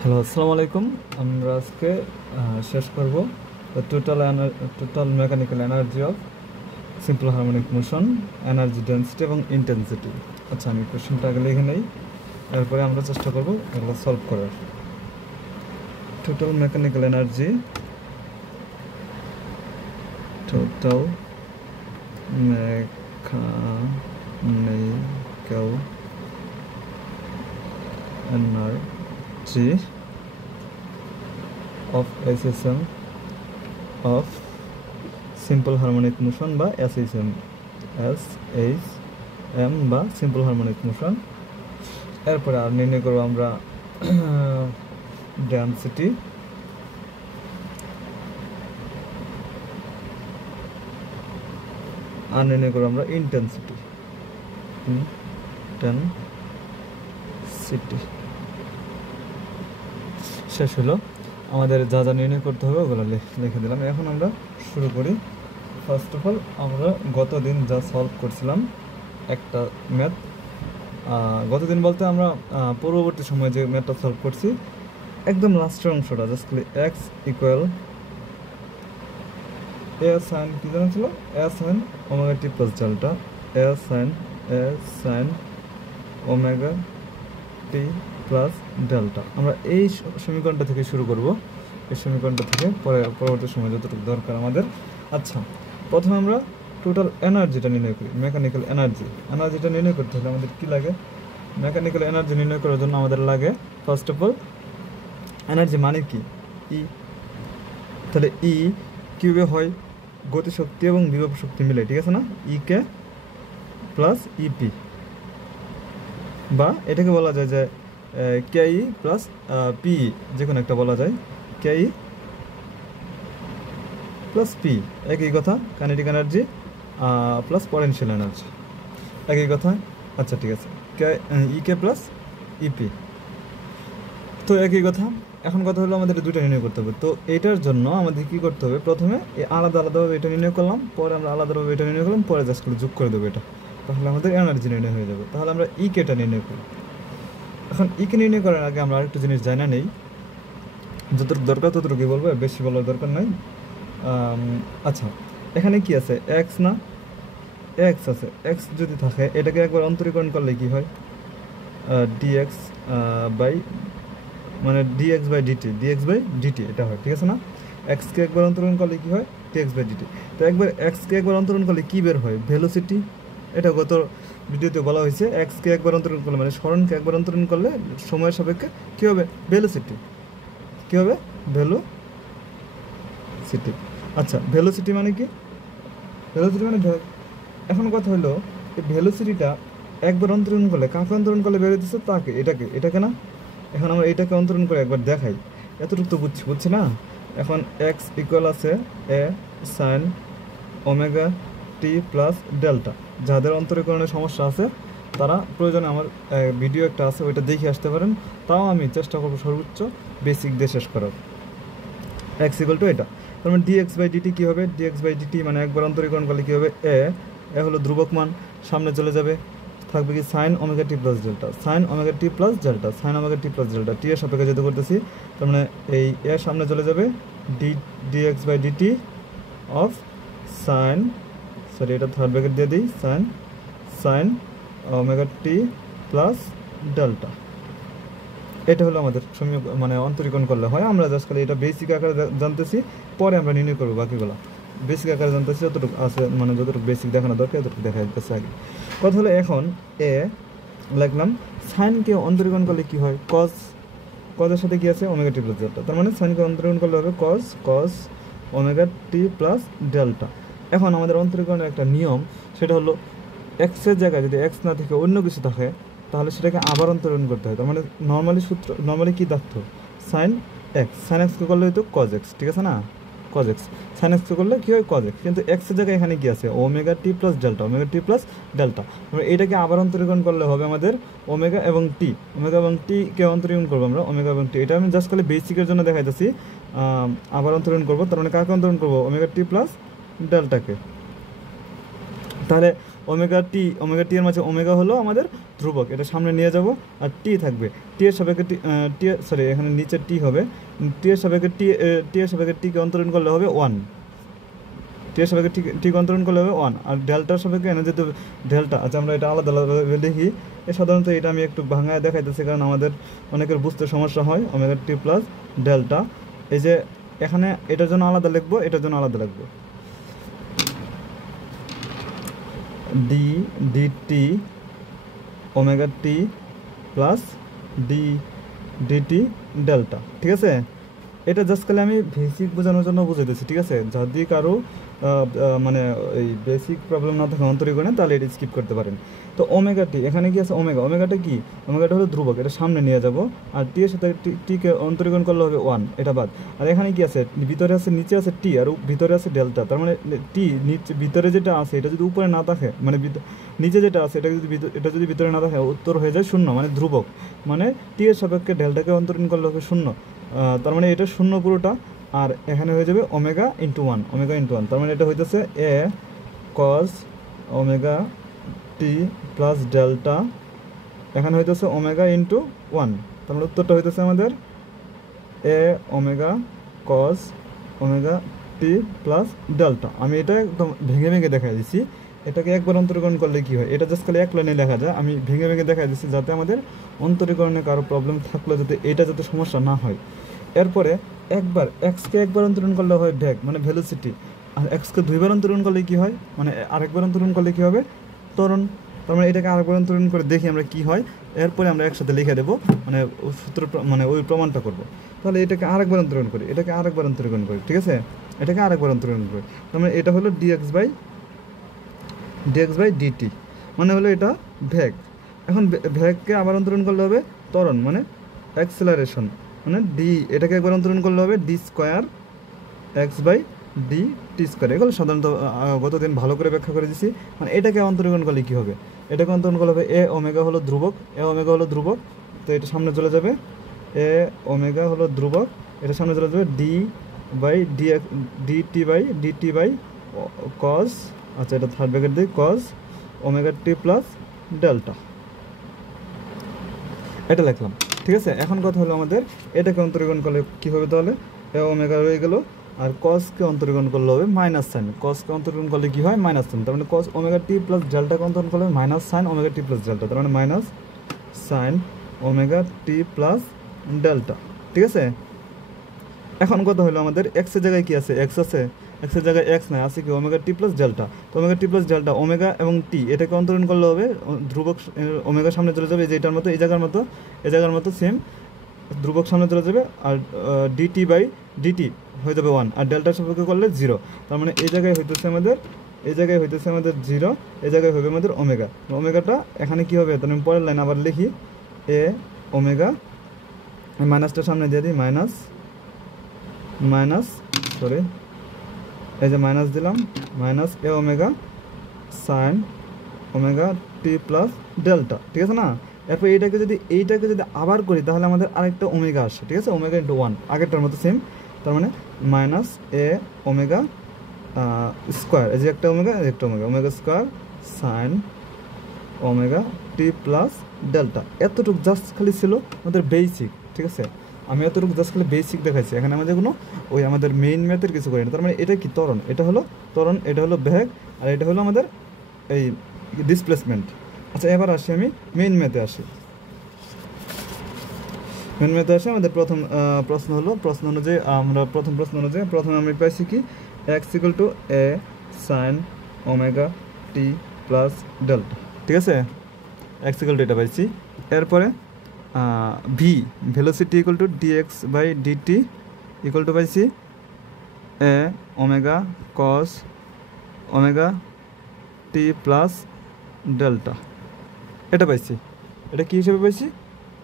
Hello, আসসালামু আলাইকুম। আমরা আজকে শেষ করব total mechanical energy of simple harmonic motion, energy density এবং ইন্টেন্সিটি। আচ্ছা, আমি কোশ্চেনটা আগে লিখে নেই, এরপরে আমরা চেষ্টা করব এগুলো সলভ করার। Total mechanical energy, total mechanical energy of SSM of simple harmonic motion বা SHM বা simple harmonic motion। এরপরে আর নির্ণয় করব আমরা ডেন্সিটি, আর নির্ণয় করব আমরা ইন্টেন্সিটি। শেষ হলো। আমাদের যা যা নির্ণয় করতে হবে ওগুলো লিখে দিলাম। এখন আমরা শুরু করি। ফার্স্ট অফ অল আমরা গতদিন যা সলভ করছিলাম একটা ম্যাথ, গতদিন বলতে আমরা পূর্ববর্তী সময়ে যে ম্যাথটা সলভ করছি একদম লাস্টের অংশটা, জাস্ট এক্স ইকুয়াল এ সাইন কী জানা ছিল, এ sine omega t plus delta, এ sine omega t plus delta. আমরা এই সমীকরণটা থেকে শুরু করব, এই সমীকরণটা থেকে পরবর্তী সময় যতটুকু দরকার আমাদের। আচ্ছা, প্রথমে আমরা টোটাল এনার্জিটা নির্ণয় করি। মেকানিক্যাল এনার্জিটা নির্ণয় করতে হলে আমাদের কী লাগে? মেকানিক্যাল এনার্জি নির্ণয় করার জন্য আমাদের লাগে ফার্স্ট অফ অল এনার্জি মানে কি, ই। তাহলে ই কিভাবে হয়? গতিশক্তি এবং বিভব শক্তি মিলে, ঠিক আছে না? ই কে প্লাস ইপি, বা এটাকে বলা যায় যে কেই প্লাস পিই, যে কোনো একটা বলা যায়, কেই প্লাস পি, একই কথা। Kinetic energy plus potential energy, একই কথা। আচ্ছা, ঠিক আছে, ই কে প্লাস ইপি, তো একই কথা। এখন কথা হলো আমাদের দুটো নির্ণয় করতে হবে। তো এটার জন্য আমাদের কী করতে হবে? প্রথমে আলাদা আলাদাভাবে এটা নির্ণয় করলাম, পরে আমরা আলাদাভাবে এটা নির্ণয় করলাম, পরে জাস্ট করে যোগ করে দেবো এটা, তাহলে আমাদের এনার্জি নির্ণয় হয়ে যাবে। তাহলে আমরা ই কেটা নির্ণয় করি। এখন ইকে নির্ণয় করার আগে আমরা আরেকটু জিনিস জানা নেই, যতটুকু দরকার ততটুকুই বলবো, বেশি বলার দরকার নাই। আচ্ছা, এখানে কি আছে? এক্স না, এক্স আছে। এক্স যদি থাকে এটাকে একবার অন্তরীকরণ করলে কি হয়? ডিএক্স বাই, মানে ডিএক্স বাই ডিটি এটা হয়, ঠিক আছে না? এক্সকে একবার অন্তরণ করলে কি হয়? Dx by dt. তো একবার এক্সকে একবার অন্তরণ করলে কি বের হয়? ভেলোসিটি। এটা গত ভিডিওতে বলা হয়েছে, এক্সকে একবার অন্তরণ করলে মানে স্মরণকে একবার অন্তরণ করলে সময়ের সাপেক্ষে কী হবে? ভেলোসিটি। কী হবে? ভেলোসিটি। আচ্ছা, ভেলোসিটি মানে কি? ভেলোসিটি মানে এখন কথা হলো এই ভেলোসিটিটা একবার অন্তরণ করলে, কাকে অন্তরণ করলে বেরোতেছে? তাকে, এটাকে না। এখন আমরা এটাকে অন্তরণ করে একবার দেখাই, এতটুকু তো বুঝছি না? এখন এক্স ইকুয়াল আছে এ sine omega t plus delta. যাদের অন্তরীকরণের সমস্যা আছে তারা প্রয়োজনে আমার ভিডিও একটা আছে, ওইটা দেখে আসতে পারেন। তাও আমি চেষ্টা করবো সর্বোচ্চ বেসিক দিয়ে শেষ করার। এক্স ইকুয়াল টু এটা, তার মানে ডিএক্স বাই ডিটি কী হবে? ডিএক্স বাই ডিটি মানে একবার অন্তরীকরণ করলে কী হবে? এ হলো ধ্রুবক মান, সামনে চলে যাবে, থাকবে কি sign omega t plus delta, sign omega t plus delta, sign omega t plus delta. টি এর সাপেক্ষে যেহেতু করতেছি, তার মানে এই এর সামনে চলে যাবে dx by dt of sine, sorry এটা থার্ড ব্র্যাকেট দিয়ে দিই, sine omega t plus delta. এটা হলো আমাদের মানে অন্তরীকরণ করলে হয়। আমরা জাস্ট খালি এটা বেসিক আকারে জানতেছি, পরে আমরা নির্ণয় করবো বাকিগুলো। বেসিক আকারে জানতেছি, যতটুকু আছে মানে যতটুকু বেসিক দেখানো দরকার ততটুকু দেখা যাচ্ছে আগে। কথা হলো এখন এ লিখলাম, সাইনকে অন্তরীকরণ করলে কি হয়? কজের সাথে কি আছে? Omega t plus delta. তার মানে সাইনকে অন্তরীকরণ করলে হবে cause omega t plus delta. এখন আমাদের অন্তরীকরণের একটা নিয়ম, সেটা হলো এক্সের জায়গায় যদি এক্স না থেকে অন্য কিছু থাকে তাহলে সেটাকে আবার অন্তরীকরণ করতে হয়। তার মানে নর্মালি কী থাকতো? সাইন এক্সকে করলে হয়তো কজ এক্স, ঠিক আছে না? Cos x. সাইন এক্সকে করলে কী হয়? Cos x. কিন্তু এক্সের জায়গায় এখানে কী আছে? Omega t plus delta. এটাকে আবার অন্তরীকরণ করলে হবে আমাদের ওমেগা এবং টিকে অন্তরীকরণ করবো আমরা, ওমেগা এবং টি। এটা আমি জাস্ট খালি বেসিকের জন্য দেখাইতেছি। আবার অন্তরীকরণ করবো, তার মানে কাকে অন্তরীকরণ করবো? Omega t plus ডেল্টাকে। তাহলে ওমেগা টি এর মাঝে ওমেগা হলো আমাদের ধ্রুবক, এটা সামনে নিয়ে যাব, আর টি থাকবে, টি এর সাপেক্ষে সরি এখানে নিচে টি হবে, টি এর সাপেক্ষে টিকে অন্তরণ করলে হবে 1, টি এর সাপেক্ষে টিকে অন্তরণ করলে হবে 1, আর ডেল্টার সাপেক্ষে এনে যেতে ডেল্টা। আচ্ছা আমরা এটা আলাদা আলাদাভাবে লিখি, সাধারণত এটা আমি একটু ভাঙায় দেখাইতেছি কারণ আমাদের অনেকের বুঝতে সমস্যা হয়। ওমেগা টি প্লাস ডেল্টা, এই যে এখানে এটার জন্য আলাদা লিখবো, এটার জন্য আলাদা লিখবো, D DT omega t plus D DT delta, ঠিক আছে। এটা জাস্ট খালি আমি বেসিক বোঝানোর জন্য বুঝাইতেছি, ঠিক আছে। যদি কারো মানে এই বেসিক প্রবলেম না থাকে অন্তরীকরণে, তাহলে এটা স্কিপ করতে পারেন। তো ওমেগা টি, এখানে কি আছে ওমেগাটা কি, ওমেগাটা হলো ধ্রুবক, এটা সামনে নিয়ে যাব, আর টি এর সাথে টিকে অন্তরীকরণ করলে হবে 1, এটা বাদ। আর এখানে কি আছে, ভিতরে আছে, নিচে আছে টি, আর ভিতরে আছে ডেল্টা, তার মানে টি নিচে ভিতরে যেটা আছে এটা যদি উপরে না থাকে, মানে নিচে যেটা আছে এটা যদি ভিতরে না থাকে, উত্তর হয়ে যায় 0, মানে ধ্রুবক, মানে টি এর সাপেক্ষে ডেল্টাকে অন্তরীকরণ করলে হবে 0, তার মানে এটা 0 পুরোটা। আর এখানে হয়ে যাবে ওমেগা ইন্টু 1, তার মানে এটা হইতেছে এ cause omega t plus delta, এখানে হইতেছে ওমেগা ইন্টু 1, তার মানে উত্তরটা হইতেছে আমাদের এ omega cause omega t plus delta. আমি এটা একদম ভেঙে ভেঙে দেখাই দিচ্ছি, এটাকে একবার অন্তরীকরণ করলে কি হয়, এটা জাস্ট খালি এক লাইনে লেখা যায়, আমি ভেঙে ভেঙে দেখাই দিচ্ছি যাতে আমাদের অন্তরীকরণে কারো প্রবলেম থাকলে যাতে সমস্যা না হয়। এরপরে এক্সকে একবার অন্তরণ করলে হয় ভেগ, মানে ভেলোসিটি, আর এক্সকে 2বার অন্তরণ করলে কি হয়, মানে আরেকবার অন্তরণ করলে কি হবে, ত্বরণ। তার মানে এটাকে আরেকবার অন্তরণ করে দেখি আমরা কি হয়, এরপরে আমরা একসাথে লিখে দেবো, মানে সূত্র মানে ওই প্রমাণটা করব। তাহলে এটাকে আরেকবার অন্তরণ করি, ঠিক আছে, এটাকে আরেকবার অন্তরণ করি, তার মানে এটা হলো ডিএক্স বাই ডিটি, মানে হলো এটা ভেগ। এখন ভেগকে আবার অন্তরণ করলে হবে ত্বরণ, মানে অ্যাক্সেলারেশন, মানে ডি, এটাকে একবার অন্তরণ করলে হবে d square x by d t square. এগুলো সাধারণত গতদিন ভালো করে ব্যাখ্যা করে দিচ্ছি। মানে এটাকে অন্তরীকরণ করলে কী হবে, এটাকে অন্তরণ করলে হবে এ ওমেগা হলো ধ্রুবক, তো এটা সামনে চলে যাবে, এ ওমেগা হলো ধ্রুবক, এটা সামনে চলে যাবে d by dt by cos, আচ্ছা এটা থার্ড ব্র্যাকেট দিই, cos omega t plus delta, এটা লিখলাম, ঠিক আছে। এখন কথা হলো আমাদের এটাকে অন্তরীকরণ করলে কী হবে, তাহলে এ ওমেগা রয়ে গেল, আর কসকে অন্তরীকরণ করলে হবে মাইনাস সাইন, কসকে অন্তরীকরণ করলে কী হয়, মাইনাস সাইন, তার মানে কস ওমেগা টি প্লাস ডেল্টাকে অন্তরীকরণ করলে minus sine omega t plus delta, তার মানে minus sine omega t plus delta, ঠিক আছে। এখন কথা হলো আমাদের এক্সের জায়গায় কি আছে, এক্স আছে, এক্সের জায়গায় এক্স নাই, আছে কি ওমেগা টি প্লাস ডেল্টা, তো omega t plus delta, omega এবং টি এটাকে অন্তরণ করলে হবে ধ্রুবক, ওমেগার সামনে চলে যাবে, যেটার মতো এই জায়গার মতো সেম, ধ্রুবক সামনে চলে যাবে, আর ডিটি বাই ডিটি হয়ে যাবে 1, আর ডেল্টার সাপেক্ষে করলে 0, তার মানে এই জায়গায় হইতেছে আমাদের 0, এই জায়গায় হবে আমাদের ওমেগাটা এখানে কি হবে, তাহলে আমি পরের লাইন আবার লিখি, এ ওমেগা, মাইনাসটা সামনে দিয়ে দিই, মাইনাস সরি এই যে মাইনাস দিলাম, minus a omega sign omega t plus delta, ঠিক আছে না। এরপর এইটাকে যদি আবার করি তাহলে আমাদের আরেকটা ওমেগা আসে, ঠিক আছে, ওমেগা ইন্টু 1, আগেরটার মতো সেম, তার মানে মাইনাস এ ওমেগা স্কোয়ার, এই যে একটা omega square sine omega t plus delta. এতটুকু জাস্ট খালি ছিল আমাদের বেসিক, ঠিক আছে। আমি এতটুকু জাস্ট খালি বেসিক দেখাচ্ছি, এখানে আমাদের কোনো ওই আমাদের মেইন ম্যাথের কিছু করি না। তার মানে এটা কি ত্বরণ, এটা হলো বেগ, আর এটা হলো আমাদের এই ডিসপ্লেসমেন্ট। আচ্ছা এবার আসি আমি মেইন ম্যাথে আসি। আমাদের প্রথম প্রশ্ন অনুযায়ী প্রথমে আমরা পাইছি কি, x equal to a sine omega t plus delta, ঠিক আছে, এক্স ইকুয়াল টু এটা পাইছি। এরপরে v velocity equal to dx by dt equal to পাইছি a omega cos omega t plus delta, এটা পাইছি। এটা কী হিসেবে পাইছি,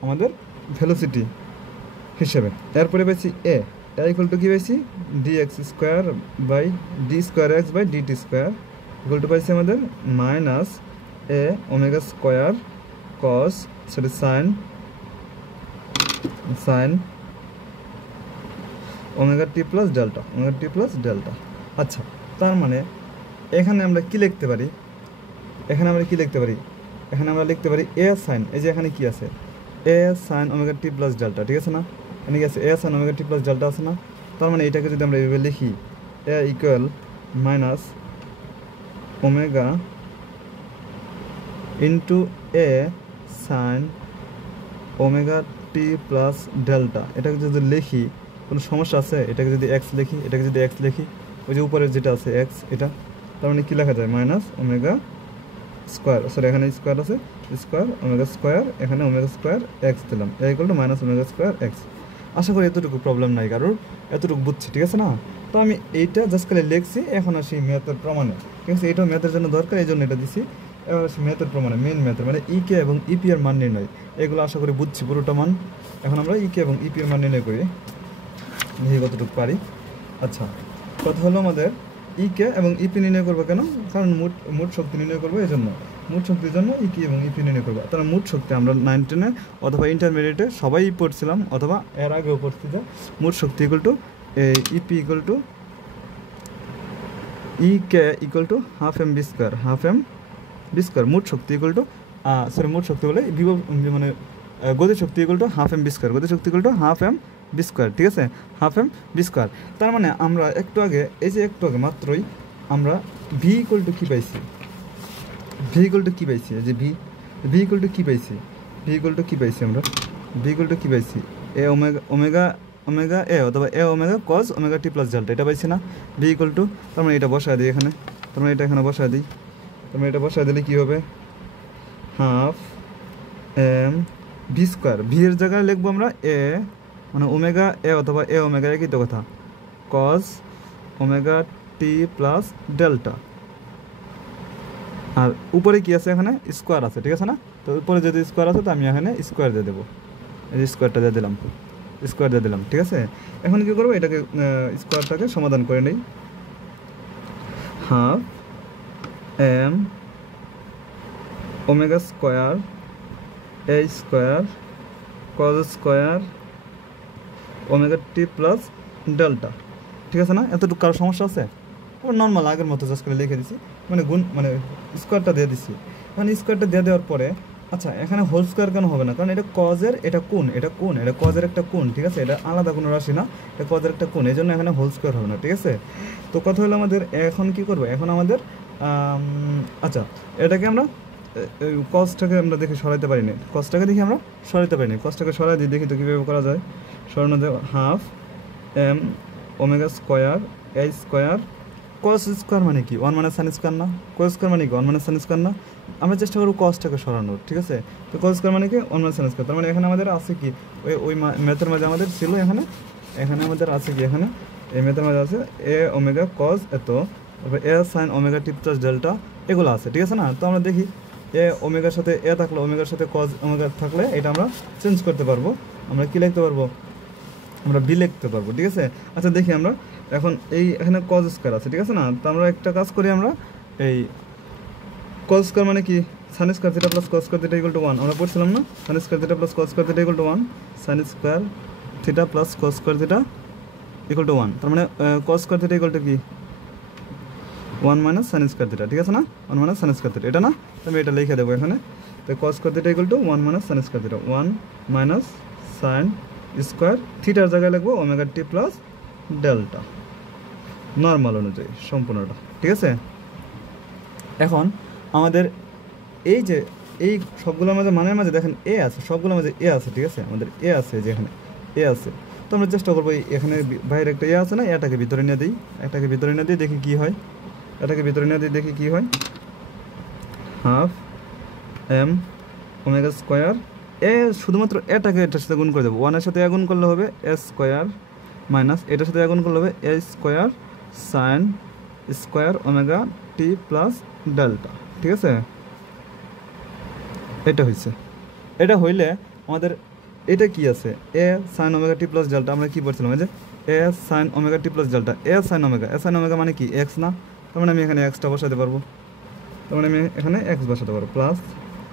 আমাদের ভেলোসিটি হিসেবে। এরপরে পাইছি এ ইকুয়াল টু কী পাইছি, d x square by d square x by d t square equal to পাইছি আমাদের minus a omega square cos sine omega t plus delta. আচ্ছা, তার মানে এখানে আমরা কি লিখতে পারি, এখানে আমরা কি লিখতে পারি, এখানে আমরা লিখতে পারি এ সাইন, এই যে এখানে কি আছে এ sine omega t plus delta, ঠিক আছে না, এখানে কি আছে এ sine omega t plus delta আছে না। তার মানে এটাকে যদি আমরা এইভাবে লিখি এ ইকুয়াল মাইনাস ওমেগা ইন্টু এ sine omega t plus delta, এটাকে যদি লিখি কোনো সমস্যা আছে? এটাকে যদি এক্স লিখি, এটাকে যদি এক্স লিখি, ওই যে উপরে যেটা আছে এক্স, এটা তার মানে কী লেখা যায় মাইনাস ওমেগা স্কোয়ার, সরি এখানে স্কোয়ার আছে, স্কোয়ার ওমেগা স্কোয়ার, এখানে ওমেগা স্কোয়ার এক্স দিলাম, a equal to minus omega square x. আশা করি এতটুকু প্রবলেম নাই কারোর, এতটুকু বুঝছি, ঠিক আছে না। তো আমি এইটা জাস্ট খালি লিখছি, এখন আসি ম্যাথের প্রমাণে, ঠিক আছে, এইটাও ম্যাথের জন্য দরকার, এই জন্য এটা দিছি। এবার আসি ম্যাথের প্রমাণে, মেন ম্যাথের মানে ইকে এবং ইপি এর মান নির্ণয়, এগুলো আশা করি বুঝছি পুরোটা মান। এখন আমরা ইকে এবং ইপি এর মান নির্ণয় করি, দেখি কতটুকু পারি। আচ্ছা, কথা হলো আমাদের ইকে এবং ইপি নির্ণয় করবো কেন, কারণ মোট শক্তি নির্ণয় করবো, এই জন্য মোট শক্তির জন্য ইকে এবং ইপি নির্ণয় করবো। তাহলে মোট শক্তি আমরা 9, 10 অথবা ইন্টারমিডিয়েটে সবাই পড়ছিলাম, অথবা এর আগেও পড়ছি যে মোট শক্তি equal to E P equal to E K equal to half m v square, half m v square. মোট শক্তি ইকুয়াল টু সরি মোট শক্তি বলে বিভব মানে গতি শক্তি equal to half m v square, গতি শক্তি equal to half m v square, ঠিক আছে, হাফ এম বি স্কোয়ার। তার মানে আমরা একটু আগে, এই যে একটু আগে মাত্রই আমরা ভি ইকুয়াল টু কী পাইছি, ভি ইকুয়াল টু কী পাইছি, এই যে ভি ইকুয়াল টু কী পাইছি, ভি ইকুয়াল টু কী পাইছি আমরা, ভি ইকুয়াল টু কী পাইছি এ ওমেগা ওমেগা এ অথবা এ omega cause omega t plus delta, এটা পাইছি না, ভি ইকুয়াল টু। তার মানে এটা বসায় দিই এখানে, তার মানে এটা এখানে বসায় দিই, তার মানে এটা বসায় দিলে কী হবে half m v square, v এর জায়গায় লিখবো আমরা এ মানে ওমেগা এ অথবা এ ওমেগা একই তো কথা, cause omega t plus delta. আর উপরে কি আছে, এখানে স্কোয়ার আছে, ঠিক আছে না, তো উপরে যদি স্কোয়ার আছে তো আমি এখানে স্কোয়ার দিয়ে দেবো, এই যে স্কোয়ারটা দিয়ে দিলাম, স্কোয়ার দিয়ে দিলাম, ঠিক আছে। এখন কী করবো, এটাকে স্কোয়ারটাকে সমাধান করে নেই, half m omega square a square cos square omega t plus delta, ঠিক আছে না। এতটুকু কারো সমস্যা আছে? ও নর্মাল আগের মতো জাস্ট করে লিখে দিছি, মানে গুণ মানে স্কোয়ারটা দিয়ে দিছি। মানে স্কোয়ারটা দিয়ে দেওয়ার পরে আচ্ছা এখানে হোল স্কোয়ার কেন হবে না, কারণ এটা কজের, এটা কোণ, এটা কোণ, এটা কজের একটা কোণ, ঠিক আছে, এটা আলাদা কোনো রাশি না, এটা কজের একটা কোণ, এই জন্য এখানে হোল স্কোয়ার হবে না, ঠিক আছে। তো কথা হলো আমাদের এখন কি করবো, এখন আমাদের আচ্ছা এটাকে আমরা কজটাকে আমরা দেখে সরাইতে পারি না, কজটাকে দেখি আমরা সরাইতে পারি না, কজটাকে সরাই দিই, দেখি তো কীভাবে করা যায়। সরানো যায় half m omega square a square cos square মানে কি 1 মানে সাইন স্কোয়ার না, কস স্কোয়ার মানে কি 1 মানে সাইন স্কোয়ার না, আমরা চেষ্টা করবো কসটাকে সরানোর, ঠিক আছে। তো কস স্কোয়ার মানে কি 1 মানে সাইন স্কোয়ার, তার মানে এখানে আমাদের আছে কি ওই ম্যাথের মাঝে আমাদের ছিল, এখানে আমাদের আছে কি, এখানে এই ম্যাথের মাঝে আছে এ ওমেগা কস এত, তারপর এ sine omega t plus delta, এগুলো আছে, ঠিক আছে না। তো আমরা দেখি এ ওমেগার সাথে এ থাকলে, ওমেগার সাথে কজ ওমেগা থাকলে এটা আমরা চেঞ্জ করতে পারবো, আমরা কি লিখতে পারবো, আমরা বি লিখতে পারবো, ঠিক আছে। আচ্ছা দেখি আমরা এখন এই এখানে কজ স্কোয়ার আছে, ঠিক আছে না, তো আমরা একটা কাজ করি, আমরা এই কজ স্কোয়ার মানে কি sine square theta plus cos square theta equal to 1, আমরা পড়ছিলাম না, sine square theta plus cos square theta equal to 1, sine square theta plus cos square theta equal to 1, তার মানে cos square theta equal to কি 1 minus sine square theta, ঠিক আছে না, 1 minus sine square theta, এটা না, আমি এটা লিখে দেবো এখানে। তো cos square theta equal to 1 minus sine square theta, 1 minus sine square থিটার জায়গায় লিখবো omega t plus delta normal অনুযায়ী সম্পূর্ণটা, ঠিক আছে। এখন আমাদের এই যে এই সবগুলোর মাঝে মানের মাঝে দেখেন এ আছে, সবগুলোর মাঝে এ আছে, ঠিক আছে, আমাদের এ আছে, যে এখানে এ আছে, তো আমরা চেষ্টা করবো এখানে বাইরে একটা এ আছে না, এটাকে ভিতরে নিয়ে দিই, এটাকে ভিতরে নিয়ে দিই, দেখি কী হয়, এটাকে ভিতরে নিয়ে দিই, দেখি কী হয়, হাফ এম ওমেগা স্কোয়ার এ শুধুমাত্র এটাকে এটার সাথে গুণ করে দেবো, 1 এর সাথে গুণ করলে হবে এ স্কোয়ার মাইনাস এটার সাথে গুণ করলে হবে এ square sine square omega t plus delta, ঠিক আছে। এটা হয়েছে, এটা হইলে আমাদের এটা কি আছে এ sine omega t plus delta, আমরা কি পড়ছিলাম যে এ sine omega t plus delta, এ সাইন ওমেগা মানে কি এক্স না, তার মানে আমি এখানে এক্সটা বসাতে পারবো, তার মানে আমি এখানে এক্স বসাতে পারবো, plus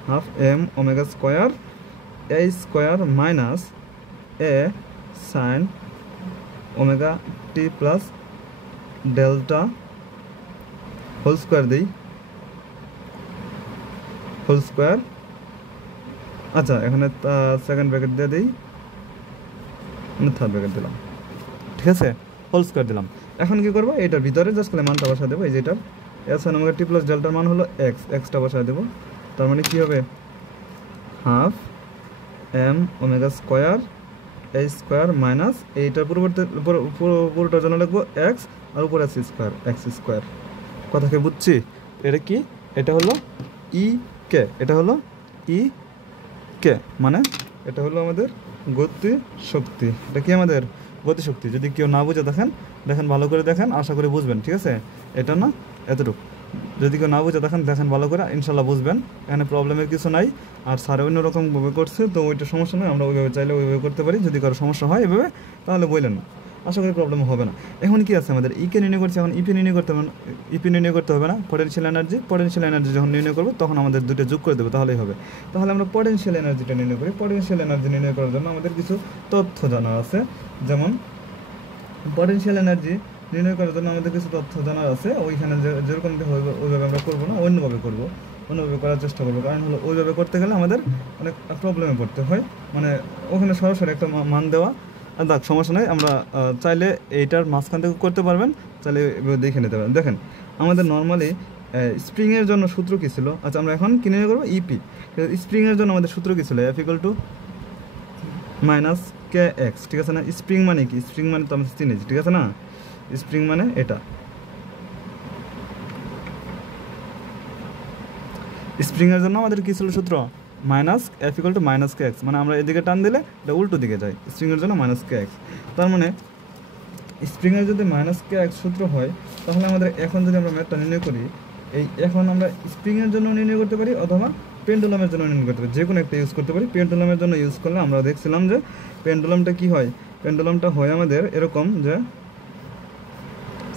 half m omega square a square minus a sine omega t plus delta whole square দিই, হোল স্কোয়ার, আচ্ছা এখানে সেকেন্ড ব্র্যাকেট দিয়ে দিই, থার্ড ব্র্যাকেট দিলাম, ঠিক আছে, হোল স্কোয়ার দিলাম। এখন কি করবো, এটার ভিতরে জাস্ট খালি মানটা বসা দেবো, এই যেটার S one omega t plus ডেল্টার মান হলো এক্স, এক্সটা বসা দেবো। তার মানে কী হবে, হাফ এম ওমেগা স্কোয়ার এই স্কোয়ার মাইনাস এইটার পূর্ববর্তী পুরোটার জন্য লিখবো এক্স, আর উপরে আছে স্কোয়ার, এক্স স্কোয়ার। কথাকে বুঝছি? এটা কি, এটা হলো ই কে, এটা হলো ই কে, মানে এটা হলো আমাদের গতি শক্তি। এটা কি আমাদের গতি শক্তি। যদি কেউ না বুঝে দেখেন, ভালো করে দেখেন, আশা করি বুঝবেন, ঠিক আছে। এটা না এতটুকু, যদি কেউ না বুঝে দেখেন ভালো করে, ইনশাল্লাহ বুঝবেন, এখানে প্রবলেমের কিছু নাই। আর স্যারে অন্যরকমভাবে করছে, তো ওইটা সমস্যা নয়, আমরা ওইভাবে চাইলে ওইভাবে করতে পারি। যদি কারো সমস্যা হয় এভাবে, তাহলে বললেন না, আশা করি প্রবলেম হবে না। এখন কি আছে আমাদের, ইকে নির্ণয় করছি, এখন ইপি নির্ণয় করতে হবে না, পটেনশিয়াল এনার্জি যখন নির্ণয় করবো তখন আমাদের দুটো যোগ করে দেবো, তাহলেই হবে। তাহলে আমরা পটেনশিয়াল এনার্জিটা নির্ণয় করি। পটেনশিয়াল এনার্জি নির্ণয় করার জন্য আমাদের কিছু তথ্য জানা আছে, যেমন পটেনশিয়াল এনার্জি নির্ণয় করার জন্য আমাদের কিছু তথ্য জানার আছে। ওইখানে যেরকম ওইভাবে আমরা করবো না, অন্যভাবে করবো, অন্যভাবে করার চেষ্টা করবো। কারণ হলো ওইভাবে করতে গেলে আমাদের অনেক প্রবলেমে পড়তে হয়, মানে ওখানে সরাসরি একটা মান দেওয়া। দেখ সমস্যা নেই, আমরা চাইলে এইটার মাঝখান থেকে করতে পারবেন, চাইলে দেখে নিতে পারেন। দেখেন আমাদের নর্মালি স্প্রিংয়ের জন্য সূত্র কী ছিল, আচ্ছা আমরা এখন কিনে করবো ইপি। স্প্রিংয়ের জন্য আমাদের সূত্র কী ছিল, F equal to minus K x, ঠিক আছে না। স্প্রিং মানে কি, স্প্রিং মানে তো আমরা চিনেছি, ঠিক আছে না। স্প্রিং মানে এটা, স্প্রিংয়ের জন্য আমাদের কী ছিল সূত্র, minus F equal to minus K x, মানে আমরা এদিকে টান দিলে এটা উল্টো দিকে যায়, স্প্রিংয়ের জন্য মাইনাস কে এক্স। তার মানে স্প্রিংয়ের যদি মাইনাস কে এক্স সূত্র হয়, তাহলে আমাদের এখন যদি আমরা ম্যাথটা নির্ণয় করি, এই এখন আমরা স্প্রিংয়ের জন্য নির্ণয় করতে পারি, অথবা পেন্ডুলামের জন্য নির্ণয় করতে পারি, যে কোনো একটা ইউজ করতে পারি। পেন্ডুলামের জন্য ইউজ করলে আমরা দেখছিলাম যে পেন্ডুলামটা কি হয়, পেন্ডুলামটা হয় আমাদের এরকম যে,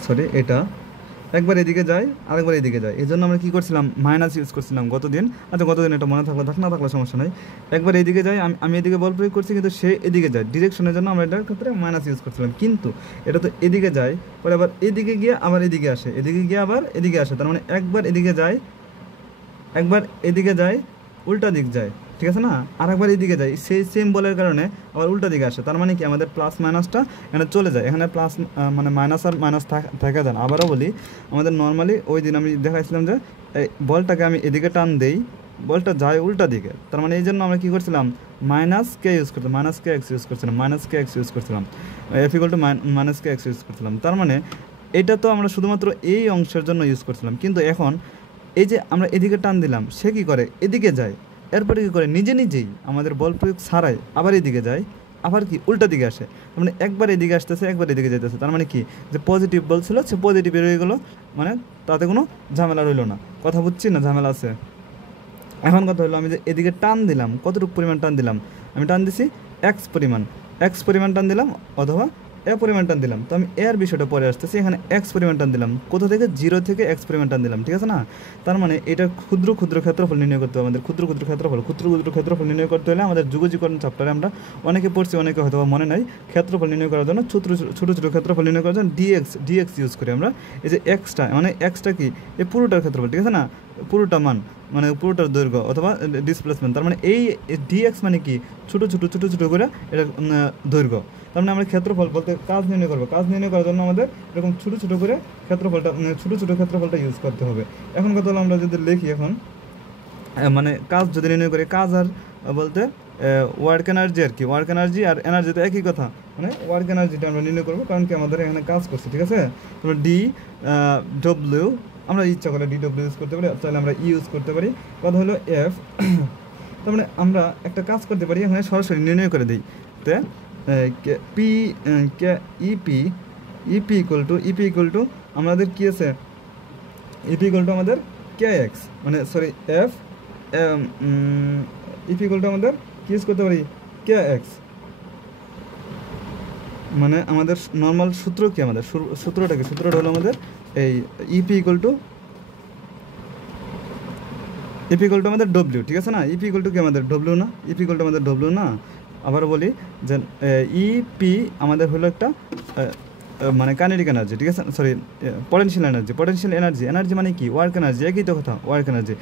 সরি এটা একবার এদিকে যায় আরেকবার এদিকে যায়, এই জন্য আমরা কী করছিলাম, মাইনাস ইউজ করছিলাম গতদিন। আচ্ছা গতদিন এটা মনে থাকলে থাক, না থাকলে সমস্যা নেই। একবার এদিকে যায়, আমি এদিকে বল প্রয়োগ করছি, কিন্তু সে এদিকে যায়, ডিরেকশনের জন্য আমরা এটার ক্ষেত্রে মাইনাস ইউজ করছিলাম। কিন্তু এটা তো এদিকে যায়, পরে আবার এদিকে গিয়ে আবার এদিকে আসে, এদিকে গিয়ে আবার এদিকে আসে। তার মানে একবার এদিকে যায়, একবার এদিকে যায়, উল্টা দিক যায়, ঠিক আছে না। আর একবার এদিকে যায়, সেই সেম বলের কারণে আবার উল্টা দিকে আসে। তার মানে কি আমাদের প্লাস মাইনাসটা এখানে চলে যায়, এখানে প্লাস মানে মাইনাস আর মাইনাস থাকা যায় না। আবারও বলি, আমাদের নর্মালি ওই দিন আমি দেখাইছিলাম যে এই বলটাকে আমি এদিকে টান দেই, বলটা যায় উল্টা দিকে। তার মানে এই জন্য আমরা কী করছিলাম, মাইনাস কে ইউজ করতাম, মাইনাস কে এক্স ইউজ করছিলাম, মাইনাস কে এক্স ইউজ করছিলাম, F equal to minus K x use করছিলাম। তার মানে এটা তো আমরা শুধুমাত্র এই অংশের জন্য ইউজ করছিলাম, কিন্তু এখন এই যে আমরা এদিকে টান দিলাম, সে কী করে, এদিকে যায়, এরপরে কী করে, নিজেই আমাদের বল প্রয়োগ ছাড়াই আবার এদিকে যায়, আবার কি উল্টা দিকে আসে। তার মানে একবার এদিকে আসতেছে, একবার এদিকে যেতেছে। তার মানে কি, যে পজিটিভ বল ছিল সে পজিটিভ বেরিয়ে গেলো, মানে তাতে কোনো ঝামেলা রইল না। কথা বুঝছি না, ঝামেলা আছে। এখন কথা হলো, আমি যে এদিকে টান দিলাম, কতটুকু পরিমাণ টান দিলাম, আমি টান দিছি এক্স পরিমাণ টান দিলাম, অথবা এ পরিমাণ টান দিলাম। তো আমি এর বিষয়টা পরে আসতেছি, এখানে এক্স পরিমাণ টান দিলাম, কোথা থেকে, জিরো থেকে এক্স পরিমাণ টান দিলাম, ঠিক আছে না। তার মানে এটা ক্ষুদ্র ক্ষেত্রফল নির্ণয় করতে হবে আমাদের, ক্ষুদ্র ক্ষেত্রফল নির্ণয় করতে হলে আমাদের যুগজীকরণ চ্যাপ্টারে আমরা অনেকে পড়ছি, অনেকে হয়তো মনে নাই। ক্ষেত্রফল নির্ণয় করার জন্য ছোটো ক্ষেত্রফল নির্ণয় করার জন্য ডিএক্স ইউজ করি আমরা। এই যে এক্সটা, মানে এক্সটা কি, এই পুরোটার ক্ষেত্রফল, ঠিক আছে না, পুরোটা মান মানে পুরোটার দৈর্ঘ্য অথবা ডিসপ্লেসমেন্ট। তার মানে এই ডিএক্স মানে কি, ছোটো করে এটা দৈর্ঘ্য। তার মানে আমরা ক্ষেত্রফল বলতে কাজ নির্ণয় করবো, কাজ নির্ণয় করার জন্য আমাদের এরকম ছোটো করে ক্ষেত্রফলটা ইউজ করতে হবে। এখন কথা হলো, আমরা যদি লিখি এখন, মানে কাজ যদি নির্ণয় করি, কাজ আর বলতে ওয়ার্ক এনার্জি আর কি, ওয়ার্ক এনার্জি আর এনার্জি তো একই কথা, মানে ওয়ার্ক এনার্জিটা আমরা নির্ণয় করবো, কারণ কি আমাদের এখানে কাজ করছে, ঠিক আছে। তারপরে ডি ডব্লিউ, আমরা ইচ্ছা করে ডি ডব্লিউ ইউজ করতে পারি, তাহলে আমরা ইউজ করতে পারি। কথা হলো এফ, তার মানে আমরা একটা কাজ করতে পারি, এখানে সরাসরি নির্ণয় করে দিই। তে P K E P equal two আমাদের কী আছে, ইপি ইকুয়াল টু আমাদের কে এক্স, মানে sorry F, E P equal two আমাদের কী ইউজ করতে পারি, কে এক্স। মানে আমাদের নর্মাল সূত্র কি, আমাদের সূত্রটা কি, সূত্রটা হলো আমাদের এই ইপি ইকুয়াল টু আমাদের ডব্লিউ, ঠিক আছে না। ইপি ইকুয়াল টু কি আমাদের ডব্লিউ না, ইপি ইকুয়াল টু আমাদের ডব্লিউ না। আবার বলি যে ইপি আমাদের হলো একটা মানে কাইনেটিক এনার্জি, ঠিক আছে, সরি পটেনশিয়াল এনার্জি মানে কি ওয়ার্ক এনার্জি, একই তো কথা, ওয়ার্ক এনার্জি।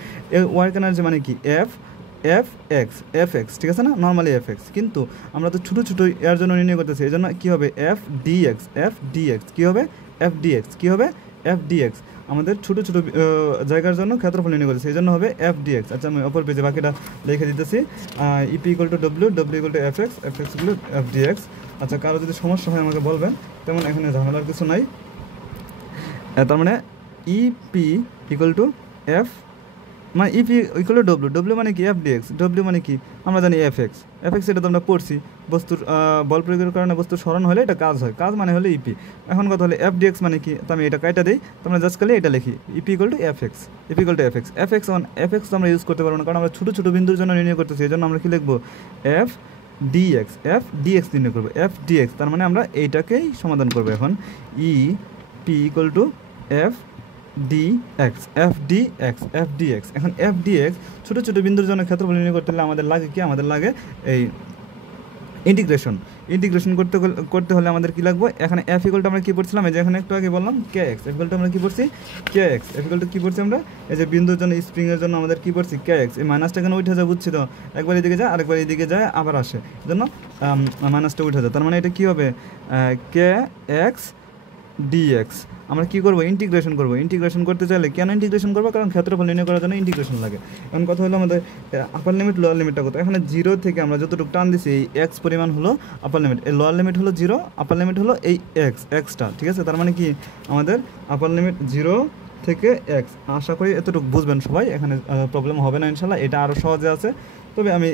ওয়ার্ক এনার্জি মানে কি এফ এক্স, ঠিক আছে না, নর্মালি এফ এক্স, কিন্তু আমরা তো ছোটো ছোটো এর জন্য নির্ণয় করতেছি, এই জন্য কী হবে এফ ডি এক্স কী হবে এফ ডি এক্স আমাদের ছোটো ছোটো জায়গার জন্য ক্ষেত্রফল নির্ণয় করতেছি, এই জন্য হবে এফ ডি এক্স। আচ্ছা আমি অপর পেজে বাকিটা লিখে দিতেছি, E P equal two W equal two F x equal two F D x. আচ্ছা কারো যদি সমস্যা হয় আমাকে বলবেন, তেমন এখানে ঝামেলার কিছু নাই। তার মানে ইপি ইকুয়াল টু এফ, মানে ইপি ইকুয়াল টু ডব্লিউ মানে কি এফ ডি এক্স, ডব্লিউ মানে কি আমরা জানি এফ এক্স, এটা তো আমরা পড়ছি, বস্তুর বল প্রয়োগের কারণে বস্তুর স্মরণ হলে এটা কাজ হয়, কাজ মানে হলে ইপি। এখন কথা হলে এফ ডি এক্স মানে কি, তো আমি এটা কাইটা দিই, তোমরা জাস্ট খালি এটা লিখি E P equal two F x, F x আমরা ইউজ করতে পারবো না, কারণ আমরা ছোটো ছোটো বিন্দুর জন্য নির্ণয় করতেছি, এই জন্য আমরা কি লিখবো এফ ডি এক্স নির্ণয় করবো, এফ ডি এক্স, তার মানে আমরা এইটাকেই সমাধান করবো। এখন E P equal to F D x, এখন এফ ডি এক্স ছোটো ছোটো বিন্দুর জন্য ক্ষেত্রফল নির্ণয় করতে হলে আমাদের লাগে কি, আমাদের লাগে এই ইন্টিগ্রেশন করতে হলে আমাদের কি লাগবে, এখানে এফ ইকুয়াল টু আমরা কী পড়ছিলাম, এই যে এখানে একটু আগে বললাম কে এক্স, এফ ইকুয়াল টু আমরা কী পড়ছি কে এক্স, এফ ইকুয়াল টু কী পড়ছি আমরা, এই যে বিন্দুর জন্য স্প্রিংয়ের জন্য আমাদের কী পড়ছি কে এক্স, এই মাইনাসটা এখানে উঠে যায়, বুঝছি তো, একবার এদিকে যায় আরেকবার এদিকে যায় আবার আসে, এই জন্য মাইনাসটা উঠে যায়, তার মানে এটা কী হবে কে এক্স ডিএক্স। আমরা কী করবো ইন্টিগ্রেশন করতে চাইলে কেন ইন্টিগ্রেশন করবো, কারণ ক্ষেত্রফল নির্ণয় করার জন্য ইন্টিগ্রেশন লাগে। এখন কথা হলো আমাদের আপার লিমিট লোয়ার লিমিটটা কত, এখানে জিরো থেকে আমরা যতটুকু টান দিছি এই এক্স পরিমাণ হলো আপার লিমিট, এই লোয়ার লিমিট হলো জিরো, আপার লিমিট হলো এই এক্সটা, ঠিক আছে, তার মানে কি আমাদের আপার লিমিট জিরো থেকে এক্স। আশা করি এতটুকু বুঝবেন সবাই, এখানে প্রবলেম হবে না ইনশাল্লাহ, এটা আরও সহজে আছে। তবে আমি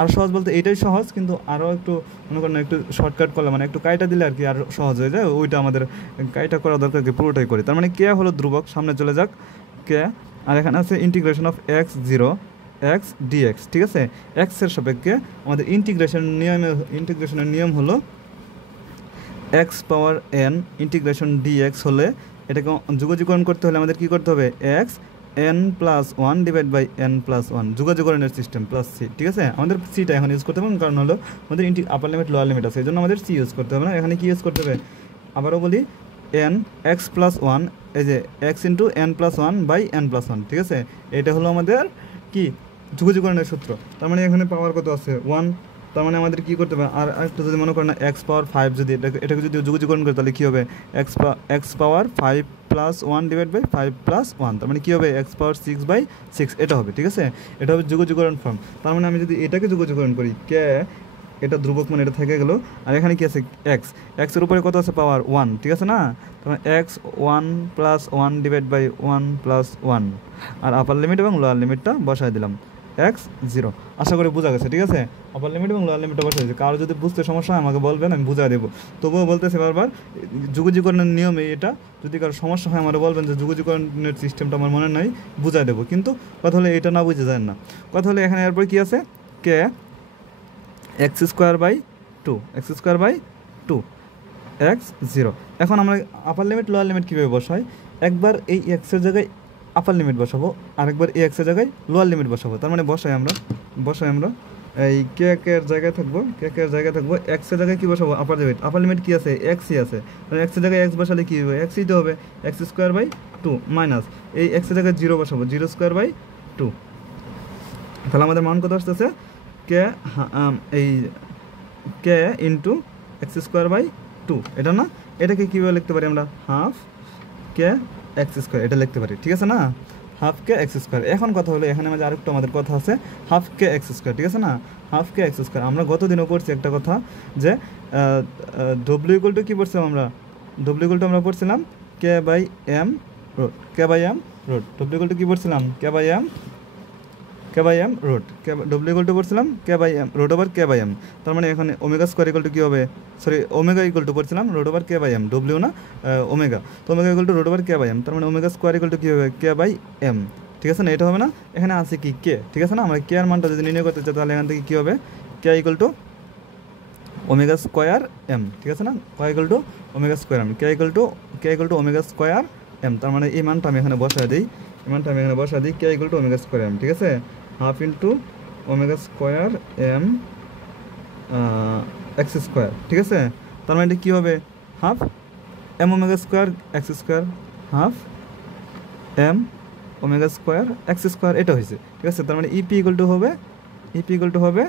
আরও সহজ বলতে এইটাই সহজ, কিন্তু আরও একটু মনে করেন একটু শর্টকাট করলে মানে একটু কাইটা দিলে আর কি আরও সহজ হয়ে যায়, ওইটা আমাদের কাইটা করা দরকার কি পুরোটাই করি। তার মানে কে হলো ধ্রুবক, সামনে চলে যাক কে, আর এখানে আছে integration of x zero x d x, ঠিক আছে, এক্সের সাপেক্ষে আমাদের ইন্টিগ্রেশনের নিয়ম হলো x power n integration d x হলে এটাকে যোগাযোগকরণ করতে হলে আমাদের কী করতে হবে x n plus one divide by n plus one, যোগাযোগকরণের সিস্টেম প্লাস সি, ঠিক আছে, আমাদের সিটা এখন ইউজ করতে হবে, কারণ হলো আমাদের আপার লিমিট লোয়ার লিমিট আছে, এই জন্য আমাদের সি ইউজ করতে হবে না, এখানে কি ইউজ করতে হবে আবারও বলি এন এক্স প্লাস ওয়ান, এই যে x into n plus one by n plus one, ঠিক আছে, এটা হলো আমাদের কি যোগাযোগকরণের সূত্র। তার মানে এখানে পাওয়ার কত আছে ওয়ান, তার মানে আমাদের কী করতে হবে আর একটু যদি মনে করেন না এক্স পাওয়ার ফাইভ, যদি এটাকে যদি যোগাযোগকরণ করে তাহলে কী হবে x power five plus one divide by five plus one, তার মানে কী হবে x power six by six, এটা হবে, ঠিক আছে, এটা হবে যোগাযোগকরণ ফর্ম। তার মানে আমি যদি এটাকে যোগাযোগকরণ করি কে, এটা ধ্রুবক মানে এটা থেকে গেলো, আর এখানে কি আছে এক্সের উপরে কত আছে পাওয়ার ওয়ান, ঠিক আছে না, তার x one plus one divide by one plus one, আর আপার লিমিট এবং লোয়ার লিমিটটা বসায় দিলাম এক্স জিরো। আশা করি বোঝা গেছে, ঠিক আছে, আপার লিমিট এবং লোয়ার লিমিটটা বসাই দিয়েছে, কারো যদি বুঝতে সমস্যা হয় আমাকে বলবেন, আমি বুঝাই দেবো। তবুও বলতেছি বারবার যোগাযোগকরণের নিয়মে এটা, যদি কারো সমস্যা হয় আমার বলবেন যে যোগাযোগকরণের সিস্টেমটা আমার মনে নাই, বুঝাই দেবো, কিন্তু কথা হলে এটা না বুঝে যায় না। কথা হলে এখানে এরপর কী আছে k x square by two x zero. এখন আমরা আপার লিমিট লোয়ার লিমিট কীভাবে বসাই, একবার এই এক্সের জায়গায় আপার লিমিট বসাবো, আরেকবার এই এক্সের জায়গায় লোয়ার লিমিট বসাবো, তার মানে বসাই আমরা এই কে এর জায়গায় থাকবো এক্সের জায়গায় কী বসাবো আপার লিমিট কী আছে এক্সই আছে, মানে এক্সের জায়গায় এক্স বসালে কী হবে এক্সই তো হবে, x square by two minus এই এক্সের জায়গায় জিরো বসাবো জিরো স্কোয়ার বাই টু, তাহলে আমাদের মান কত আসতেছে কে এই k into x square by two, এটা না, এটাকে কীভাবে লিখতে পারি আমরা হাফ কে এক্স স্কোয়ার, এটা লিখতে পারি, ঠিক আছে না, হাফ কে এক্স স্কোয়ার। এখন কথা হলো এখানে আরেকটু আমাদের কথা আছে হাফ কে এক্স স্কোয়ার, ঠিক আছে না, হাফ কে এক্স স্কোয়ার। আমরা গতদিনও পড়ছি একটা কথা যে ডব্লিউ ইকুয়াল টু কী পড়ছিলাম আমরা পড়ছিলাম কে বাই এম রোড, ডব্লিউ ইকুয়াল টু কী পড়ছিলাম কে বাই এম রোড, ডব্লিউ ইকুয়াল টু পড়ছিলাম k by m root over k by m, তার মানে এখানে ওমেগা স্কোয়ার ইকুয়াল টু কী হবে, ওমেগা ইকুয়াল টু পড়ছিলাম root over k by m, ডব্লিউ না ওমেগা, তো omega equal to root over k by m, তার মানে ওমেগা স্কোয়ার ইকুয়াল টু কী হবে কে বাই এম, ঠিক আছে না, এটা হবে না, এখানে আছে কি কে, ঠিক আছে না, আমরা কে এর মানটা যদি নির্ণয় করতে চাই তাহলে এখান থেকে কী হবে k equal to omega square m, ঠিক আছে না, k equal to omega square m, k equal to omega square m, তার মানে এই মানটা আমি এখানে বসায় দিই, k equal to omega square m, ঠিক আছে, half into omega square m x square, ঠিক আছে, তার মানে এটা কী হবে half m omega square x square, half m omega square x square, এটা হয়েছে, ঠিক আছে। তার মানে ইপি ইকুয়াল টু হবে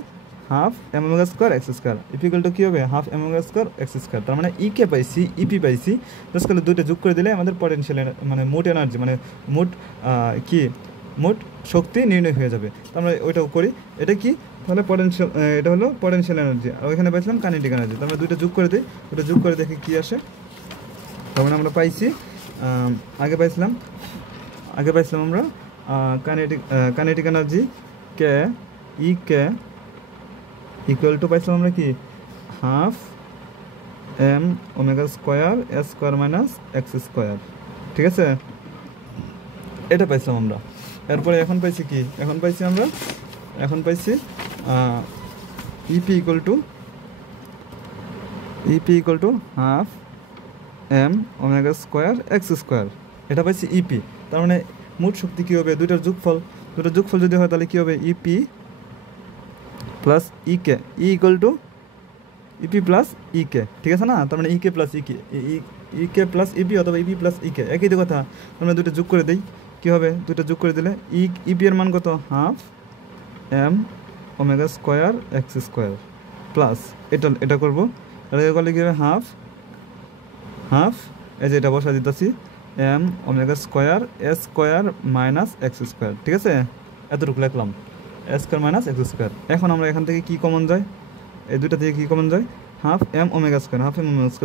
half m omega square x square, E P equal to কী হবে half m omega square x square. তার মানে ইকে পাইছি, ইপি পাইছি, জাস্ট খালি দুইটা যোগ করে দিলে আমাদের পটেনশিয়াল মানে মোট এনার্জি মানে মোট শক্তি নির্ণয় হয়ে যাবে। তো আমরা ওইটাও করি, এটা কি তাহলে পটেনশিয়াল, এটা হলো পটেনশিয়াল এনার্জি, আর ওইখানে পাইছিলাম কাইনেটিক এনার্জি। তো আমরা দুইটা যোগ করে দিই, দুটো যোগ করে দেখি কী আসে। তার মানে আমরা পাইছি আগে পাইছিলাম আমরা kinetic energy K E K equal to পাইছিলাম আমরা কি half m omega square s square minus x square, ঠিক আছে, এটা পাইছিলাম আমরা। এরপরে এখন পাইছি কি, এখন পাইছি EP equal to half m omega square x square, এটা পাইছি ইপি। তার মানে মোট শক্তি কী হবে, দুটোর যোগফল যদি হয় তাহলে কী হবে E P plus E K, equal to E P plus ইকে, ঠিক আছে না। তার মানে ইকে প্লাস ইকে প্লাস ইপি অথবা ইপি প্লাস ইকে একই তো কথা। আমরা দুটো যোগ করে দিই, কী হবে, দুটো যোগ করে দিলে ইপি এর মান কত half m omega square x square plus এটা করবো, এটা করলে কী হবে হাফ এই যে এটা বসা দিতেছি m omega square s square minus x square, ঠিক আছে, এতটুকু লিখলাম s square minus x square. এখন আমরা এখান থেকে কী কমন যায়, এই দুটা থেকে কী কমন যায় হাফ এম ওমেগা স্কোয়ার,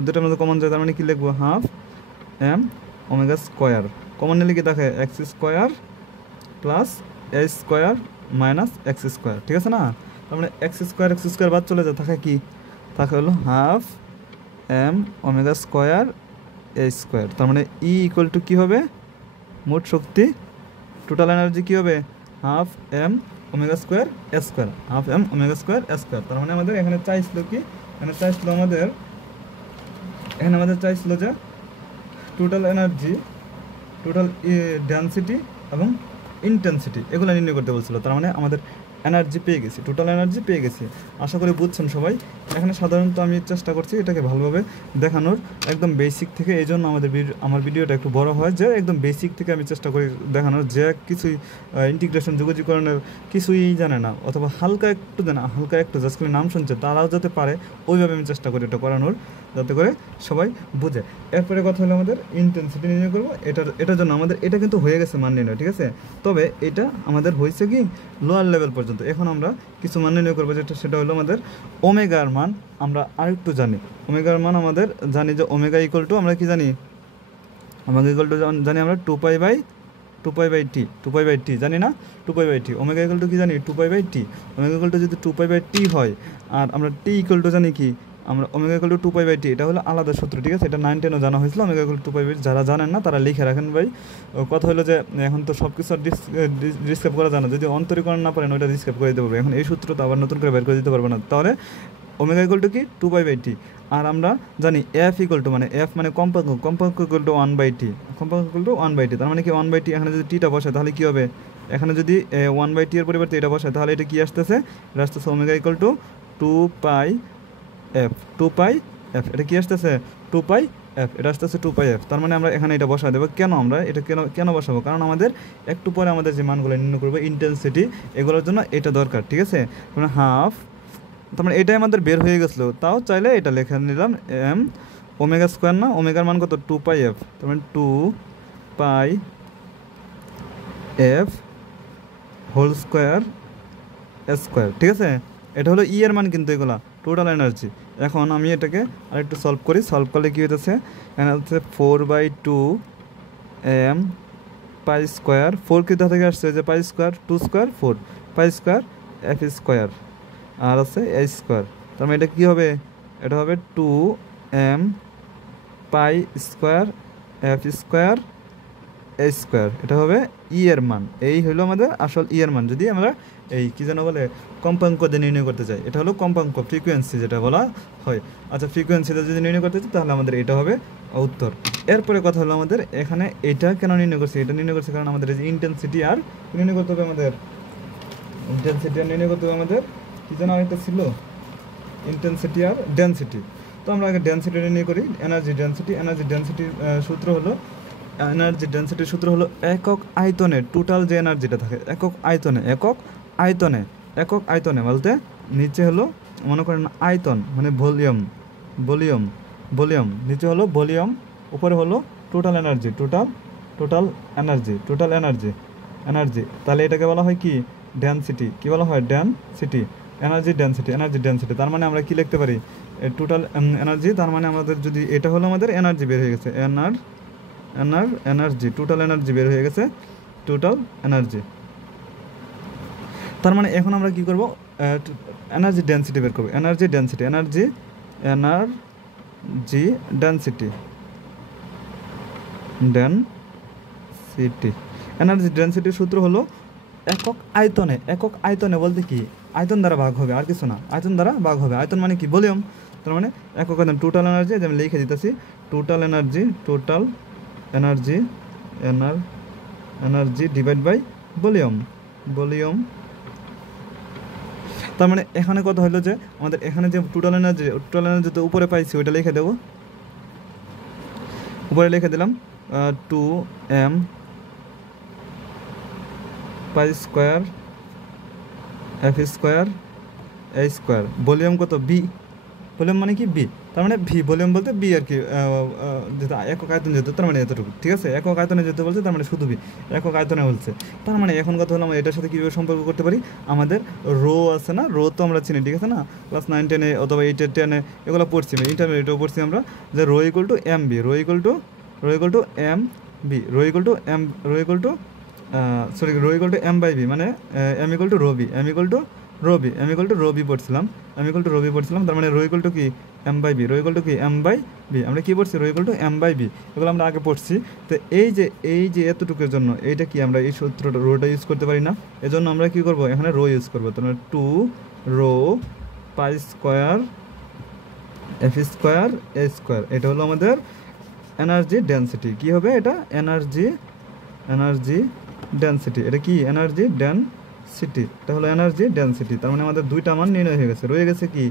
দুটার মধ্যে কমন যায়, তার মানে কী লিখবো half m omega square, common নিলে কি থাকে x square plus a square minus x square, ঠিক আছে না। তার মানে এক্স স্কোয়ার বাদ চলে যায়, থাকে হলো half m omega square a square. তার মানে ই ইকুয়াল টু কী হবে মোট শক্তি টোটাল এনার্জি কী হবে half m omega square s square, half m omega square s square. তার মানে আমাদের এখানে চাইছিল কি, এখানে আমাদের চাইছিল যে টোটাল এনার্জি, টোটাল ডেনসিটি এবং ইন্টেন্সিটি এগুলো নির্ণয় করতে বলছিল। তার মানে আমাদের এনার্জি পেয়ে গেছি, টোটাল এনার্জি পেয়ে গেছি। আশা করি বুঝছেন সবাই। এখানে সাধারণত আমি চেষ্টা করছি এটাকে ভালোভাবে দেখানোর, একদম বেসিক থেকে। এই জন্য আমার ভিডিওটা একটু বড় হয়, যে একদম বেসিক থেকে আমি চেষ্টা করি দেখানোর, যে কিছুই ইন্টিগ্রেশন যোগাযোগকরণের কিছুই জানে না অথবা হালকা একটু জাস্ট খালি নাম শুনছে, তারাও যাতে পারে ওইভাবে আমি চেষ্টা করি এটা করানোর, যাতে করে সবাই বুঝে। এরপরে কথা হলো আমাদের ইন্টেন্সিটি নির্ণয় করবো। এটার জন্য আমাদের এটা কিন্তু হয়ে গেছে মান নির্ণয়, ঠিক আছে, তবে এটা আমাদের হয়েছে কি লোয়ার লেভেল পর্যন্ত। এখন আমরা কিছু মান নির্ণয় করবো, সেটা হলো আমাদের ওমেগার মান। আমরা আরেকটু জানি ওমেগার মান, আমাদের জানি যে ওমেগা ইকুয়াল টু আমরা কি জানি, ওমেগা ইকুয়াল টু জানি আমরা টু পাই বাই টি জানি না, 2π/t। ওমেগা ইকুয়াল টু কি জানি 2π/t। ওমেগা ইকুয়াল টু যদি 2π/t হয়, আর আমরা টি ইকুয়াল টু জানি কি, আমরা ওমেগা ইকুয়াল টু 2π/t, এটা হলো আলাদা সূত্র, ঠিক আছে, এটা 9-10 জানা হয়েছিল। ওমেগা ইকুয়াল টু 2π/t, যারা জানেন না তারা লিখে রাখেন ভাই। কথা হলো যে এখন তো সব কিছু ডিসক্রাইব করা জানা, যদি অন্তরীকরণ না পারেন ওইটা ডিসক্রাইব করে দিতে পারবে। এখন এই সূত্র তো আবার নতুন করে বের করে দিতে পারবে না। তাহলে ওমেগা ইকুয়াল টু কি 2π/t, আর আমরা জানি এফ ইকুয়াল টু মানে কম্পাঙ্ক ইকুয়াল টু 1/t, কম্পাঙ্ক ইকুয়াল টু 1/t। তার মানে কি 1/t, এখানে যদি টিটা বসে তাহলে কী হবে, এখানে যদি 1/t এর পরিবর্তে এটা বসে তাহলে এটা কি আসতেছে, এটা আসতেছে ওমেগা ইকুয়াল টু 2πf, এটা কি আসতেছে 2πf, এটা আসতেছে 2πf। তার মানে আমরা এখানে এটা বসা দেবো। কেন আমরা এটা কেন বসাবো, কারণ আমাদের একটু পরে আমাদের যে মানগুলো নির্ণয় করবো ইন্টেন্সিটি, এগুলোর জন্য এটা দরকার, ঠিক আছে। মানে হাফ, তার মানে এটাই আমাদের বের হয়ে গেছিলো, তাও চাইলে এটা লেখা নিলাম এম ওমেগা স্কোয়ার, না ওমেগার মান কত 2πf, তার মানে 2πf হোল স্কোয়ার স্কোয়ার, ঠিক আছে। এটা হলো ই এর মান, কিন্তু এগুলা টোটাল এনার্জি। এখন আমি এটাকে আরেকটু সলভ করি, সলভ করলে কী হইতেছে, এখানে হচ্ছে 4/2 এম পাই স্কোয়ার, 4 কোথা থেকে আসছে, যে pi square 2 square 4, pi square f square, আর আছে এ স্কোয়ার। তার মানে এটা কী হবে, এটা হবে 2m pi square f square a square, এটা হবে ই এর মান। এই হলো আমাদের আসল ই এর মান, যদি আমরা এই কী যেন বলে কম্পাঙ্ক দিয়ে নির্ণয় করতে চাই। এটা হলো কম্পাঙ্ক, ফ্রিকোয়েন্সি যেটা বলা হয়। আচ্ছা, ফ্রিকোয়েন্সিটা যদি নির্ণয় করতে চাই তাহলে আমাদের এটা হবে উত্তর। এরপরে কথা হলো আমাদের এখানে এটা কেন নির্ণয় করছি, এটা নির্ণয় করছি কারণ আমাদের এই যে ইন্টেন্সিটি আর নির্ণয় করতে হবে, আমাদের ইন্টেন্সিটি আর নির্ণয় করতে হবে আমাদের কী যেন আরেকটা ছিল, ইন্টেন্সিটি আর ডেনসিটি। তো আমরা আগে ডেনসিটিটা নিয়ে করি। এনার্জি ডেনসিটির সূত্র হলো একক আয়তনে টোটাল যে এনার্জিটা থাকে, একক আয়তনে বলতে নিচে হলো মনে করেন আয়তন মানে ভলিউম, নিচে হলো ভলিউম, উপরে হলো টোটাল এনার্জি, তাহলে এটাকে বলা হয় কি ডেনসিটি। কি বলা হয়? Density, energy density. তার মানে আমরা কি লিখতে পারি? টোটাল এনার্জি, তার মানে আমাদের যদি এটা হলো আমাদের এনার্জি বের হয়ে গেছে, এনার্জি টোটাল এনার্জি বের হয়ে গেছে, টোটাল এনার্জি। তার মানে এখন আমরা কি করব? এনার্জি ডেনসিটি বের করব। এনার্জি ডেনসিটির সূত্র হলো একক আয়তনে বলতে কি আয়তন দ্বারা ভাগ হবে, আর কিছু না, আয়তন দ্বারা ভাগ হবে। আয়তন মানে কি? ভলিউম। তার মানে একক আয়তন টোটাল এনার্জি, আমি লিখে দিতেছি total energy divide by volume. তার মানে এখানে কথা হলো যে আমাদের এখানে যে টোটাল এনার্জি তো উপরে পাইছি ওইটা লিখে দেবো, উপরে লিখে দিলাম 2m pi square f square a square. Volume কত? বি। ভলিউম মানে কি? বি। তার মানে ভি, ভলিউম বলতে বি আর কি, যেহেতু একক আয়তন যেহেতু, তার মানে এতটুকু, ঠিক আছে? একক আয়তনে যেতে বলছে, তার মানে শুধু বি, একক আয়তনে বলছে। তার মানে এখন কথা হলো আমরা এটার সাথে কীভাবে সম্পর্ক করতে পারি? আমাদের রো আছে না, রো তো আমরা চিনি, ঠিক আছে না? ক্লাস 9 10 অথবা 8 10 এগুলো পড়ছি, ইন্টারমিডিয়েটেও পড়ছি আমরা, যে rho equal to m v, rho equal to m by v, মানে m equal to rho v পড়ছিলাম, তার মানে রো ইকুয়াল টু কি? এম বাই বি, আমরা কি পড়ছি? Rho equal to m by v, এগুলো আমরা আগে পড়ছি। তো এই যে এতটুকুর জন্য এইটা কি আমরা এই সূত্রটা রোটা ইউজ করতে পারি না? এজন্য আমরা কি করব? এখানে রো ইউজ করবো। তার মানে 2 rho pi square f square a square, এটা হলো আমাদের এনার্জি ডেনসিটি। কি হবে এটা? Energy density. এটা কি? এনার্জি ডেনসিটি, এটা হলো এনার্জি ডেনসিটি। তার মানে আমাদের দুইটা মান নির্ণয় হয়ে গেছে। রয়ে গেছে কি?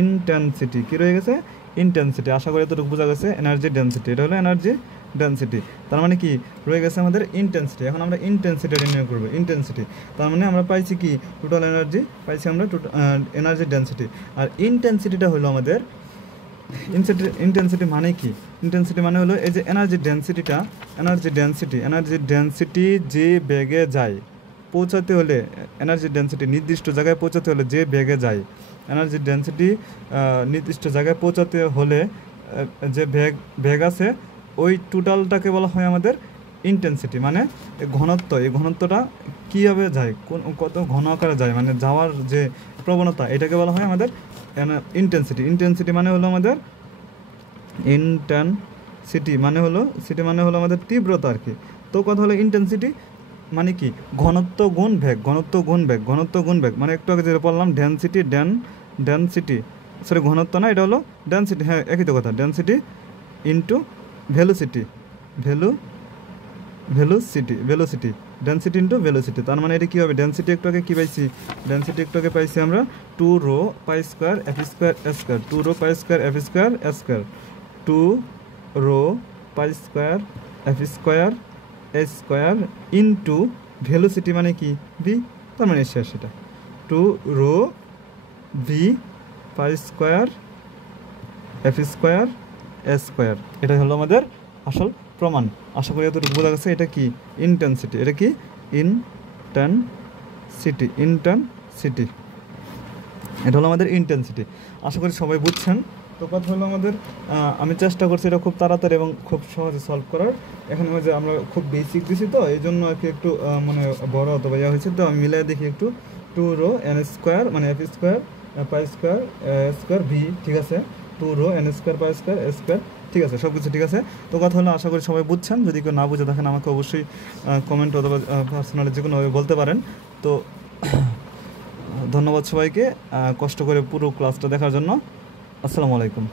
ইনটেনসিটি। কি রয়ে গেছে? ইনটেনসিটি। আশা করি এতটুকু বোঝা গেছে। এনার্জি ডেনসিটি, এটা হলো এনার্জি ডেনসিটি। তার মানে কি? রয়ে গেছে আমাদের ইনটেনসিটি। এখন আমরা ইনটেনসিটি নির্ণয় করবো। ইনটেনসিটি তার মানে আমরা পাইছি কি? টোটাল এনার্জি পাইছি আমরা, এনার্জি ডেনসিটি। আর ইনটেনসিটিটা হলো আমাদের ইনটেনসিটি মানে কি? ইনটেনসিটি মানে হলো এই যে এনার্জি ডেনসিটি যে বেগে যায় পৌঁছাতে হলে, এনার্জি ডেনসিটি নির্দিষ্ট জায়গায় পৌঁছাতে হলে যে বেগে যায়, এনার্জি ডেনসিটি নির্দিষ্ট জায়গায় পৌঁছাতে হলে যে বেগ আছে ওই টোটালটাকে বলা হয় আমাদের ইনটেনসিটি। মানে ঘনত্ব, এই ঘনত্বটা কীভাবে যায়, কত ঘন আকারে যায়, মানে যাওয়ার যে প্রবণতা, এটাকে বলা হয় আমাদের ইনটেনসিটি মানে হলো আমাদের সিটি মানে হলো আমাদের তীব্রতা আর কি। তো কথা হলো ইনটেনসিটি মানে কি? ঘনত্ব গুণ বেগ, মানে একটু আগে যেটা বললাম ডেনসিটি সরি ঘনত্ব না, এটা হলো ডেনসিটি। হ্যাঁ, একই তো কথা, density into velocity, density into velocity. তার মানে এটা কী হবে? ডেনসিটি একটু আগে কী পাইছি? পাইছি আমরা 2 rho pi square f square a square, 2 rho pi square f square a square, 2 rho pi square f square a square into velocity মানে কি? ভি। তার মানে শেষ, সেটা 2 rho v pi square f square a square. এটা হলো আমাদের আসল প্রমাণ। আশা করি এতটুকু বোঝা গেছে। এটা কি? ইনটেনসিটি। এটা কি? ইনটেনসিটি, এটা হলো আমাদের ইনটেনসিটি। আশা করি সবাই বুঝছেন। তো কথা হলো আমাদের, আমি চেষ্টা করছি এটা খুব তাড়াতাড়ি এবং খুব সহজে সলভ করার। এখন যে আমরা খুব বেসিক দিছি, তো এই জন্য আর কি একটু মানে বড় অথবা ইয়া হয়েছে। তো আমি মিলাই দেখি একটু। 2 রো এন স্কোয়ার মানে f square pi square square v, ঠিক আছে? 2 rho n square pi square square, ঠিক আছে? সব কিছু ঠিক আছে। তো কথা হলো আশা করি সবাই বুঝছেন। যদি কেউ না বুঝে থাকেন আমাকে অবশ্যই কমেন্ট অথবা পার্সোনালি যে কোনোভাবে বলতে পারেন। তো ধন্যবাদ সবাইকে কষ্ট করে পুরো ক্লাসটা দেখার জন্য। আসসালামু আলাইকুম।